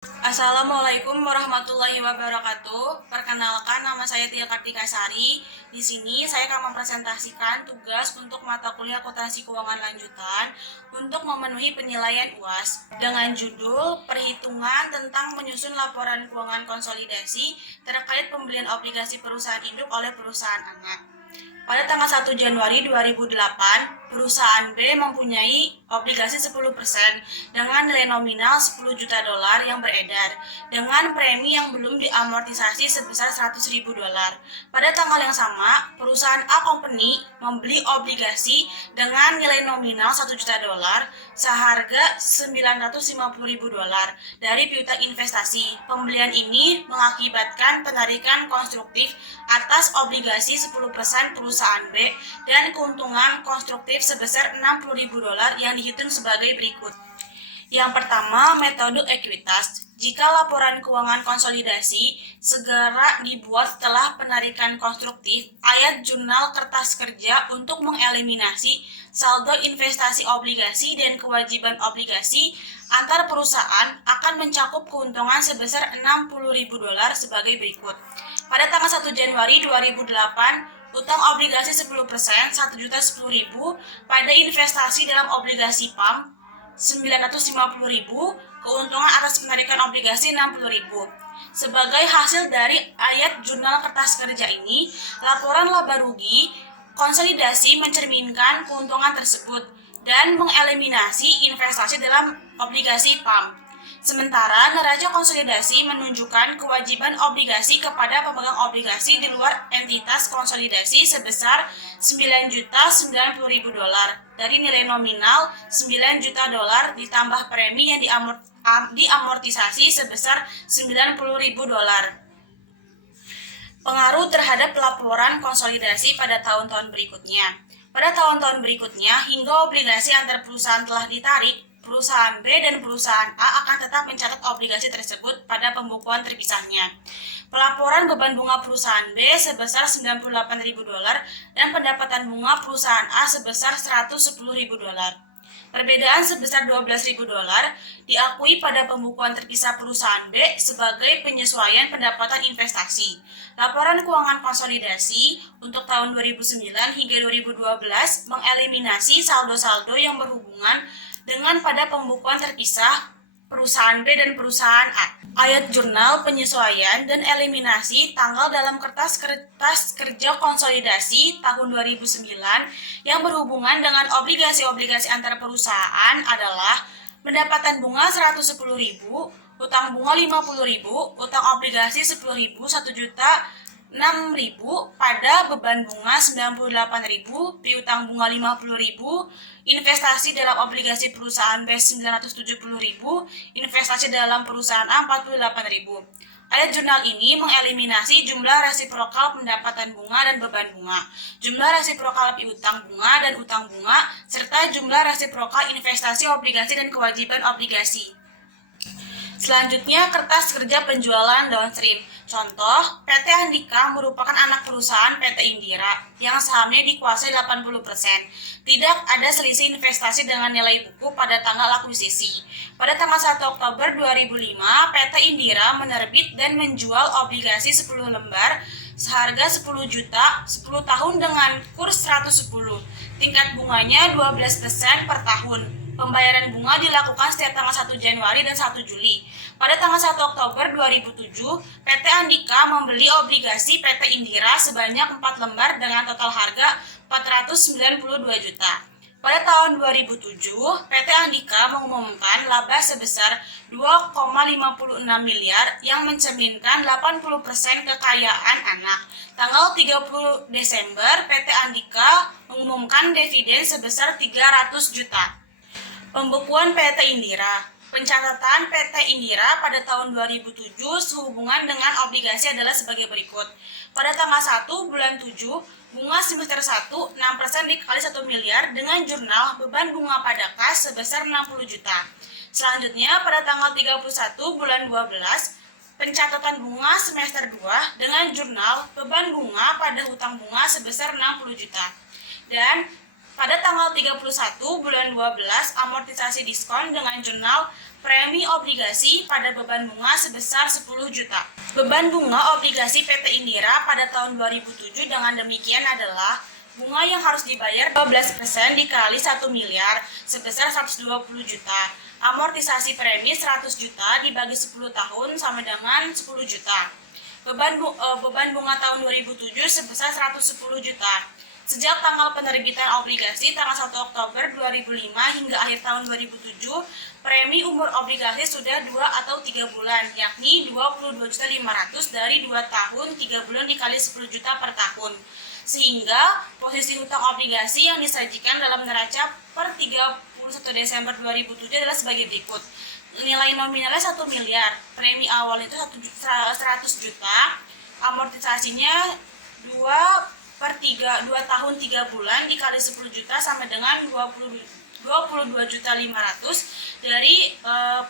Assalamualaikum warahmatullahi wabarakatuh. Perkenalkan, nama saya Tia Kartika Sari. Di sini saya akan mempresentasikan tugas untuk mata kuliah akuntansi keuangan lanjutan untuk memenuhi penilaian UAS dengan judul Perhitungan tentang menyusun laporan keuangan konsolidasi terkait pembelian obligasi perusahaan induk oleh perusahaan anak. Pada tanggal 1 Januari 2008, perusahaan B mempunyai obligasi 10% dengan nilai nominal 10 juta dolar yang beredar dengan premi yang belum diamortisasi sebesar 100 ribu dolar. Pada tanggal yang sama, perusahaan A Company membeli obligasi dengan nilai nominal 1 juta dolar seharga 950 ribu dolar dari piutang investasi. Pembelian ini mengakibatkan penarikan konstruktif atas obligasi 10% perusahaan B dan keuntungan konstruktif sebesar 60 ribu dolar yang dihitung sebagai berikut. Yang pertama, metode ekuitas. Jika laporan keuangan konsolidasi segera dibuat setelah penarikan konstruktif, ayat jurnal kertas kerja untuk mengeliminasi saldo investasi obligasi dan kewajiban obligasi antar perusahaan akan mencakup keuntungan sebesar 60 ribu dolar sebagai berikut. Pada tanggal 1 Januari 2008, utang obligasi 10% 1.010.000 pada investasi dalam obligasi PAM 950.000, keuntungan atas penarikan obligasi 60.000. Sebagai hasil dari ayat jurnal kertas kerja ini, laporan laba rugi konsolidasi mencerminkan keuntungan tersebut dan mengeliminasi investasi dalam obligasi PAM. Sementara neraca konsolidasi menunjukkan kewajiban obligasi kepada pemegang obligasi di luar entitas konsolidasi sebesar 9.090.000 dolar dari nilai nominal 9 juta dolar ditambah premi yang diamortisasi sebesar 90.000 dolar. Pengaruh terhadap laporan konsolidasi pada tahun-tahun berikutnya. Pada tahun-tahun berikutnya, hingga obligasi antar perusahaan telah ditarik, perusahaan B dan perusahaan A akan tetap mencatat obligasi tersebut pada pembukuan terpisahnya. Pelaporan beban bunga perusahaan B sebesar 98.000 dolar dan pendapatan bunga perusahaan A sebesar 110.000 dolar. Perbedaan sebesar 12.000 dolar diakui pada pembukuan terpisah perusahaan B sebagai penyesuaian pendapatan investasi. Laporan keuangan konsolidasi untuk tahun 2009 hingga 2012 mengeliminasi saldo-saldo yang berhubungan dengan pada pembukuan terpisah perusahaan B dan perusahaan A. Ayat jurnal penyesuaian dan eliminasi tanggal dalam kertas kerja konsolidasi tahun 2009 yang berhubungan dengan obligasi-obligasi antar perusahaan adalah pendapatan bunga 110.000, utang bunga 50.000, utang obligasi 10.000, 1 juta 6.000 pada beban bunga 98.000, piutang bunga 50.000, investasi dalam obligasi perusahaan B 970.000, investasi dalam perusahaan A 48.000. Ayat jurnal ini mengeliminasi jumlah resiprokal pendapatan bunga dan beban bunga, jumlah resiprokal piutang bunga dan utang bunga, serta jumlah resiprokal investasi obligasi dan kewajiban obligasi. Selanjutnya, kertas kerja penjualan downstream. Contoh, PT Andika merupakan anak perusahaan PT Indira yang sahamnya dikuasai 80%. Tidak ada selisih investasi dengan nilai buku pada tanggal akuisisi. Pada tanggal 1 Oktober 2005, PT Indira menerbit dan menjual obligasi 10 lembar seharga 10 juta 10 tahun dengan kurs 110. Tingkat bunganya 12% per tahun. Pembayaran bunga dilakukan setiap tanggal 1 Januari dan 1 Juli. Pada tanggal 1 Oktober 2007, PT Andika membeli obligasi PT Indira sebanyak 4 lembar dengan total harga 492 juta. Pada tahun 2007, PT Andika mengumumkan laba sebesar 2,56 miliar yang mencerminkan 80% kekayaan anak. Tanggal 30 Desember, PT Andika mengumumkan dividen sebesar 300 juta. Pembukuan PT Indira. Pencatatan PT Indira pada tahun 2007 sehubungan dengan obligasi adalah sebagai berikut. Pada tanggal 1 bulan 7, bunga semester 1 6% dikali 1 miliar dengan jurnal beban bunga pada kas sebesar 60 juta. Selanjutnya pada tanggal 31 bulan 12, pencatatan bunga semester 2 dengan jurnal beban bunga pada hutang bunga sebesar 60 juta. Dan pada tanggal 31 bulan 12, amortisasi diskon dengan jurnal premi obligasi pada beban bunga sebesar 10 juta. Beban bunga obligasi PT Indira pada tahun 2007 dengan demikian adalah bunga yang harus dibayar 12% dikali 1 miliar sebesar 120 juta. Amortisasi premi 100 juta dibagi 10 tahun sama dengan 10 juta. Beban bunga tahun 2007 sebesar 110 juta. Sejak tanggal penerbitan obligasi tanggal 1 Oktober 2005 hingga akhir tahun 2007, premi umur obligasi sudah 2 atau 3 bulan, yakni 22.500.000 dari 2 tahun 3 bulan dikali 10 juta per tahun. Sehingga posisi hutang obligasi yang disajikan dalam neraca per 31 Desember 2007 adalah sebagai berikut. Nilai nominalnya 1 miliar, premi awal itu 100 juta, amortisasinya 2 tahun 3 bulan dikali 10 juta sama dengan 22.500.000 dari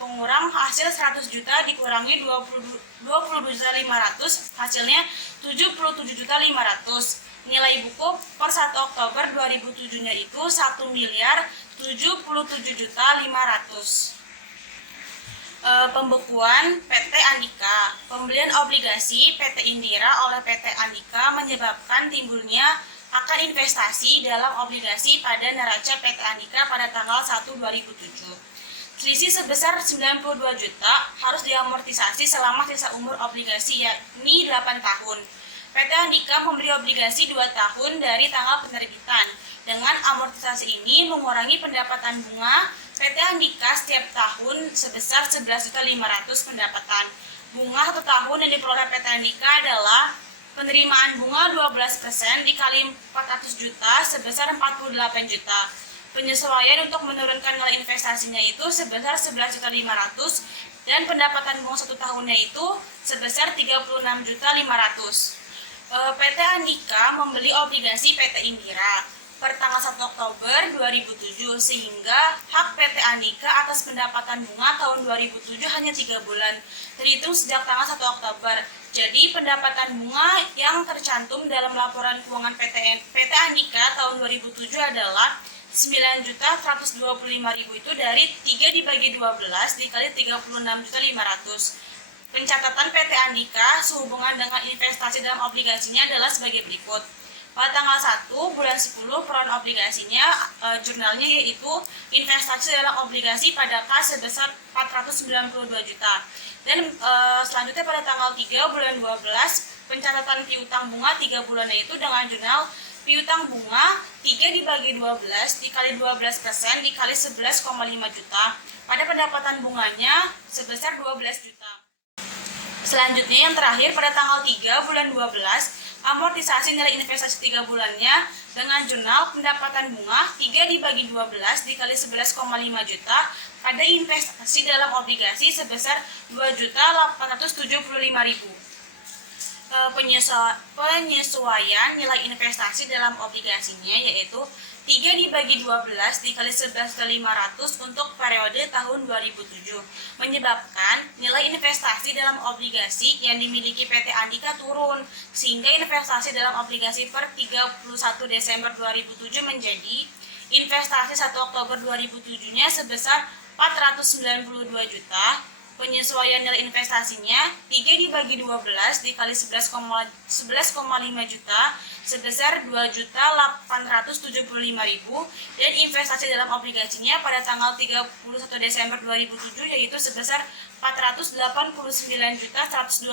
pengurang hasil 100 juta dikurangi 22.500.000 hasilnya 77.500.000. Nilai buku per 1 Oktober 2007 nya itu 1.077.500.000. Pembekuan PT Andika. Pembelian obligasi PT Indira oleh PT Andika menyebabkan timbulnya akan investasi dalam obligasi pada neraca PT Andika pada tanggal 1 2007. Selisih sebesar 92 juta harus diamortisasi selama sisa umur obligasi yakni 8 tahun. PT Andika membeli obligasi 2 tahun dari tanggal penerbitan. Dengan amortisasi ini mengurangi pendapatan bunga PT Andika setiap tahun sebesar 11.500.000 pendapatan. Bunga 1 tahun yang diperoleh PT Andika adalah penerimaan bunga 12% dikali 400 juta sebesar 48 juta. Penyesuaian untuk menurunkan nilai investasinya itu sebesar 11.500.000 dan pendapatan bunga 1 tahunnya itu sebesar 36.500.000. PT Andika membeli obligasi PT Indira per tanggal 1 Oktober 2007 sehingga hak PT Andika atas pendapatan bunga tahun 2007 hanya 3 bulan terhitung sejak tanggal 1 Oktober. Jadi pendapatan bunga yang tercantum dalam laporan keuangan PT Andika tahun 2007 adalah 9.125.000 itu dari 3 dibagi 12 dikali 36.500. Pencatatan PT Andika sehubungan dengan investasi dalam obligasinya adalah sebagai berikut. Pada tanggal 1 bulan 10 perolehan obligasinya jurnalnya yaitu investasi dalam obligasi pada kas sebesar 492 juta. Dan selanjutnya pada tanggal 3 bulan 12 pencatatan piutang bunga 3 bulan yaitu dengan jurnal piutang bunga 3 dibagi 12 dikali 12% dikali 11,5 juta. Pada pendapatan bunganya sebesar 12 juta. Selanjutnya yang terakhir pada tanggal 3 bulan 12 amortisasi nilai investasi 3 bulannya dengan jurnal pendapatan bunga 3 dibagi 12 dikali 11,5 juta pada investasi dalam obligasi sebesar 2.875.000. Penyesuaian nilai investasi dalam obligasinya yaitu 3 dibagi 12 dikali 11.500 untuk periode tahun 2007 menyebabkan nilai investasi dalam obligasi yang dimiliki PT Andika turun sehingga investasi dalam obligasi per 31 Desember 2007 menjadi investasi 1 Oktober 2007-nya sebesar 492 juta. Penyesuaian nilai investasinya 3 dibagi 12 dikali 11,5 juta sebesar 2.875.000 dan investasi dalam obligasinya pada tanggal 31 Desember 2007 yaitu sebesar 489.125.000.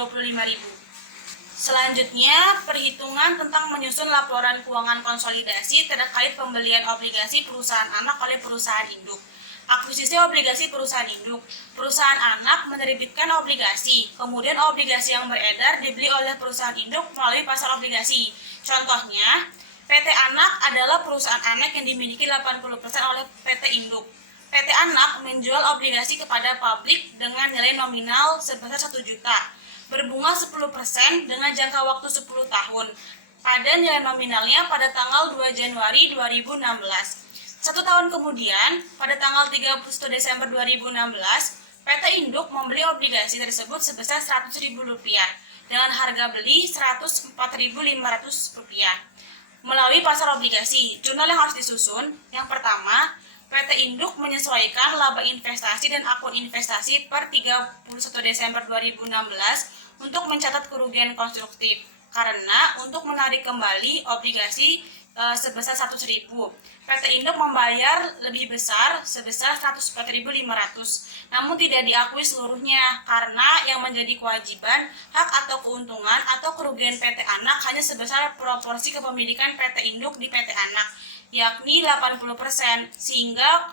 Selanjutnya, perhitungan tentang menyusun laporan keuangan konsolidasi terkait pembelian obligasi perusahaan anak oleh perusahaan induk. Akuisisi obligasi perusahaan induk. Perusahaan anak menerbitkan obligasi, kemudian obligasi yang beredar dibeli oleh perusahaan induk melalui pasar obligasi. Contohnya, PT Anak adalah perusahaan anak yang dimiliki 80% oleh PT Induk. PT Anak menjual obligasi kepada publik dengan nilai nominal sebesar 1 juta, berbunga 10% dengan jangka waktu 10 tahun, pada nilai nominalnya pada tanggal 2 Januari 2016. 1 tahun kemudian, pada tanggal 31 Desember 2016, PT Induk membeli obligasi tersebut sebesar Rp100.000 dengan harga beli Rp104.500 melalui pasar obligasi. Jurnal yang harus disusun, yang pertama, PT Induk menyesuaikan laba investasi dan akun investasi per 31 Desember 2016 untuk mencatat kerugian konstruktif karena untuk menarik kembali obligasi sebesar 100.000. PT Induk membayar lebih besar sebesar 104.500, namun tidak diakui seluruhnya karena yang menjadi kewajiban, hak atau keuntungan atau kerugian PT Anak hanya sebesar proporsi kepemilikan PT Induk di PT Anak, yakni 80%, sehingga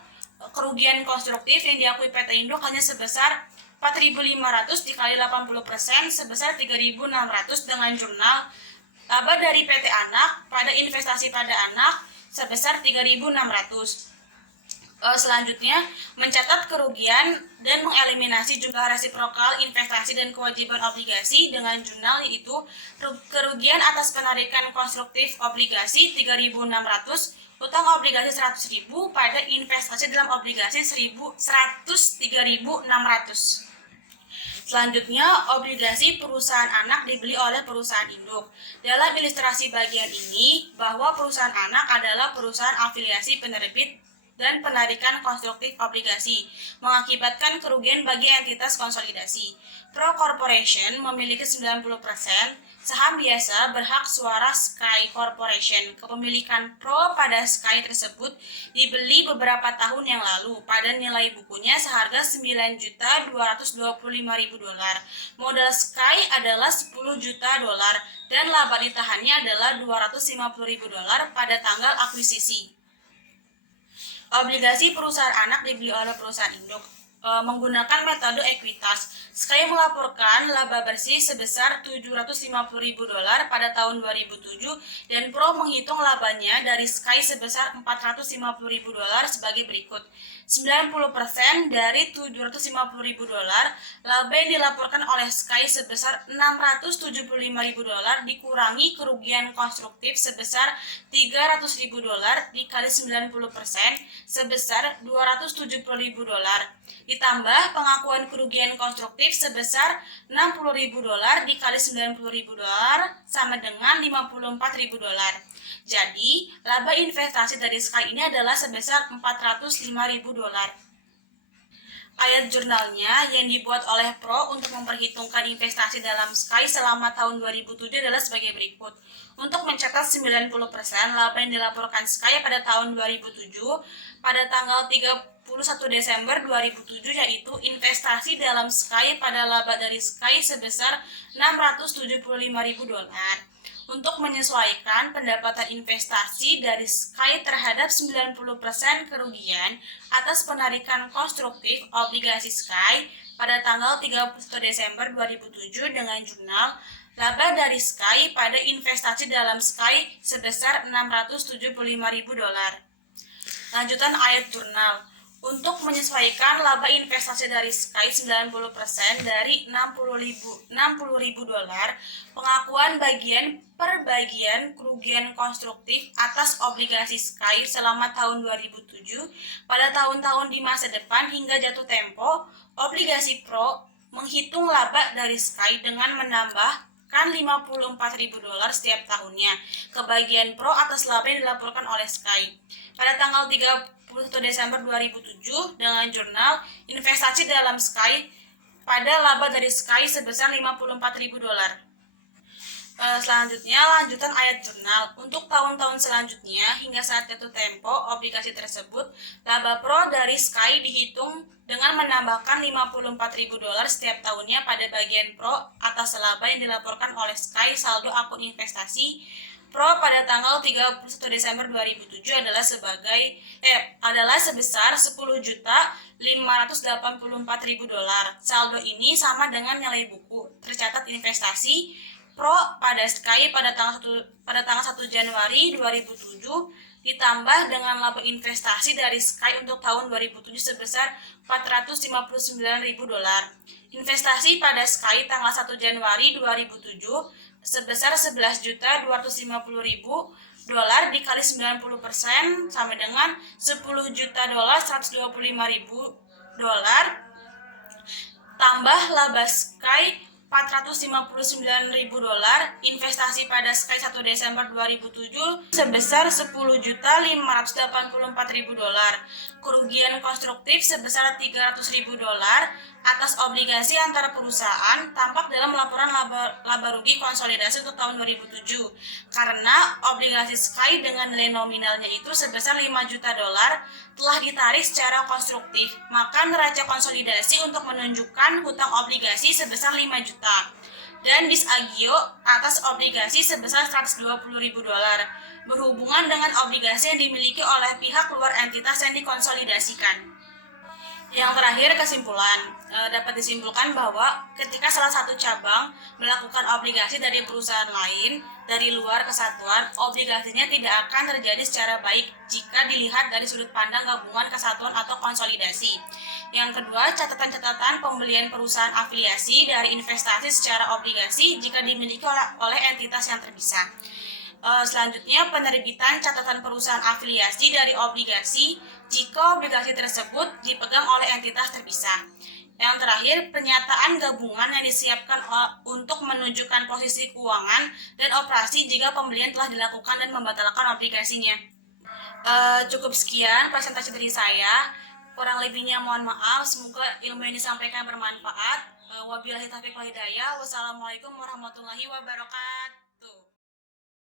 kerugian konstruktif yang diakui PT Induk hanya sebesar 4.500 dikali 80% sebesar 3.600 dengan jurnal laba dari PT Anak pada investasi pada anak sebesar 3.600. Selanjutnya, mencatat kerugian dan mengeliminasi jumlah resiprokal investasi dan kewajiban obligasi dengan jurnal, yaitu kerugian atas penarikan konstruktif obligasi 3.600, utang obligasi 100.000 pada investasi dalam obligasi 103.600. Selanjutnya, obligasi perusahaan anak dibeli oleh perusahaan induk. Dalam ilustrasi bagian ini, bahwa perusahaan anak adalah perusahaan afiliasi penerbit dan penarikan konstruktif obligasi, mengakibatkan kerugian bagi entitas konsolidasi. Pro Corporation memiliki 90%, saham biasa berhak suara Sky Corporation. Kepemilikan Pro pada Sky tersebut dibeli beberapa tahun yang lalu pada nilai bukunya seharga $9.225.000. Modal Sky adalah $10 juta dan laba ditahannya adalah $250.000 pada tanggal akuisisi. Obligasi perusahaan anak dibeli oleh perusahaan induk menggunakan metode ekuitas. Sky melaporkan laba bersih sebesar $750.000 pada tahun 2007 dan Pro menghitung labanya dari Sky sebesar $450.000 sebagai berikut. 90% dari $750.000 laba yang dilaporkan oleh Sky sebesar $675.000 dikurangi kerugian konstruktif sebesar $300.000 dikali 90% sebesar $270.000 ditambah pengakuan kerugian konstruktif sebesar $60.000 dikali $90.000 sama dengan $54.000. Jadi, laba investasi dari Sky ini adalah sebesar $405.000. Ayat jurnalnya yang dibuat oleh Pro untuk memperhitungkan investasi dalam Sky selama tahun 2007 adalah sebagai berikut. Untuk mencatat 90% laba yang dilaporkan Sky pada tahun 2007 pada tanggal 31 Desember 2007, yaitu investasi dalam Sky pada laba dari Sky sebesar $675.000. Untuk menyesuaikan pendapatan investasi dari Sky terhadap 90% kerugian atas penarikan konstruktif obligasi Sky pada tanggal 31 Desember 2007 dengan jurnal laba dari Sky pada investasi dalam Sky sebesar $675.000. Lanjutan ayat jurnal. Untuk menyesuaikan laba investasi dari Sky 90% dari $60.000, pengakuan bagian per bagian kerugian konstruktif atas obligasi Sky selama tahun 2007 pada tahun-tahun di masa depan hingga jatuh tempo, obligasi Pro menghitung laba dari Sky dengan menambahkan $54.000 setiap tahunnya ke bagian Pro atas laba yang dilaporkan oleh Sky. Pada tanggal 31 Desember 2007 dengan jurnal investasi dalam Sky pada laba dari Sky sebesar $54.000. Selanjutnya, lanjutan ayat jurnal. Untuk tahun-tahun selanjutnya hingga saat jatuh tempo obligasi tersebut, laba Pro dari Sky dihitung dengan menambahkan $54.000 setiap tahunnya pada bagian Pro atas laba yang dilaporkan oleh Sky saldo akun investasi Pro pada tanggal 31 Desember 2007 adalah sebesar $10.584.000. Saldo ini sama dengan nilai buku tercatat investasi Pro pada Sky pada tanggal 1 Januari 2007 ditambah dengan laba investasi dari Sky untuk tahun 2007 sebesar $459.000. Investasi pada Sky tanggal 1 Januari 2007 sebesar $11.250.000 dikali 90% sama dengan $10.125.000 tambah laba Sky $459.000, investasi pada Sky 1 Desember 2007 sebesar $10.584.000, kerugian konstruktif sebesar $300.000 atas obligasi antara perusahaan tampak dalam laporan laba rugi konsolidasi untuk tahun 2007 karena obligasi Sky dengan nilai nominalnya itu sebesar $5 juta telah ditarik secara konstruktif, maka neraca konsolidasi untuk menunjukkan hutang obligasi sebesar $5 juta dan disagio atas obligasi sebesar $120.000 berhubungan dengan obligasi yang dimiliki oleh pihak luar entitas yang dikonsolidasikan. Yang terakhir, kesimpulan. Dapat disimpulkan bahwa ketika salah satu cabang melakukan obligasi dari perusahaan lain dari luar kesatuan, obligasinya tidak akan terjadi secara baik jika dilihat dari sudut pandang gabungan kesatuan atau konsolidasi. Yang kedua, catatan-catatan pembelian perusahaan afiliasi dari investasi secara obligasi jika dimiliki oleh entitas yang terpisah. Selanjutnya, penerbitan catatan perusahaan afiliasi dari obligasi jika obligasi tersebut dipegang oleh entitas terpisah. Yang terakhir, pernyataan gabungan yang disiapkan untuk menunjukkan posisi keuangan dan operasi jika pembelian telah dilakukan dan membatalkan obligasinya. Cukup sekian presentasi dari saya. Kurang lebihnya mohon maaf. Semoga ilmu yang disampaikan bermanfaat. Wabillahi taufiq wal hidayah. Wassalamualaikum warahmatullahi wabarakatuh.